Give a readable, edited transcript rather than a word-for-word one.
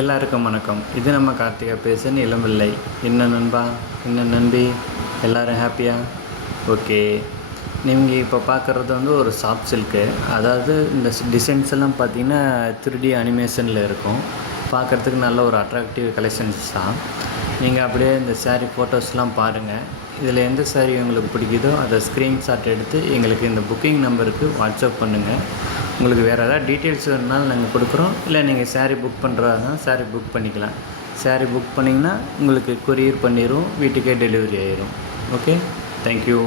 எல்லாருக்கும் வணக்கம். இது நம்ம கார்த்திகா பேசுன்னு இளம்பிள்ளை. என்ன நண்பா, என்ன நண்பி, எல்லோரும் ஹாப்பியா? ஓகே. நீங்கள் இப்போ பார்க்குறது ஒரு சாஃப்ட் சில்க்கு. அதாவது இந்த டிசைன்ஸ் எல்லாம் பார்த்தீங்கன்னா 3D அனிமேஷனில் இருக்கும். பார்க்குறதுக்கு நல்ல ஒரு அட்ராக்டிவ் கலெக்ஷன்ஸ் தான். நீங்கள் அப்படியே இந்த சாரீ ஃபோட்டோஸ்லாம் பாருங்கள். இதில் எந்த சாரீ உங்களுக்கு பிடிக்குதோ அதை ஸ்க்ரீன்ஷாட் எடுத்து எங்களுக்கு இந்த புக்கிங் நம்பருக்கு வாட்ஸ்அப் பண்ணுங்கள். உங்களுக்கு வேறு ஏதாவது டீட்டெயில்ஸ் வேணுனாலும் நாங்கள் கொடுக்குறோம். இல்லை நீங்கள் சாரீ புக் பண்ணுறதுனா சாரீ புக் பண்ணிக்கலாம். சாரீ புக் பண்ணிங்கன்னா உங்களுக்கு கொரியர் பண்ணிடுவோம், வீட்டுக்கே டெலிவரி ஆயிரும். Okay, thank you.